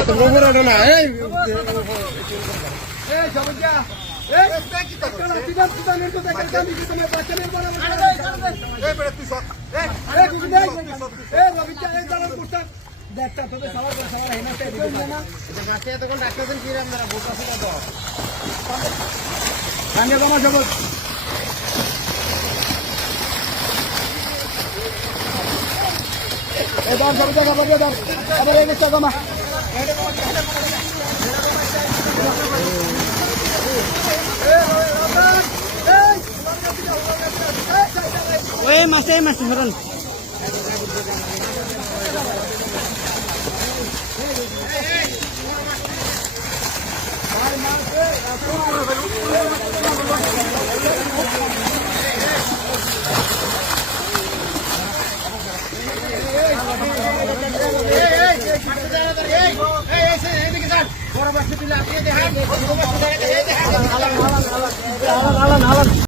তো গোবর ওঠো না এই সমস্যা দেখটা তোদের সবার সবার হেনাতে গাছে এতক্ষণ ডাক্তারদের কি রাম দাঁড়া বোকা ছিল তো কানে জমা সবল এবার সব জায়গা বদলে দাও আবার এই নিচে জমা ওই মাছে ধরুন নালা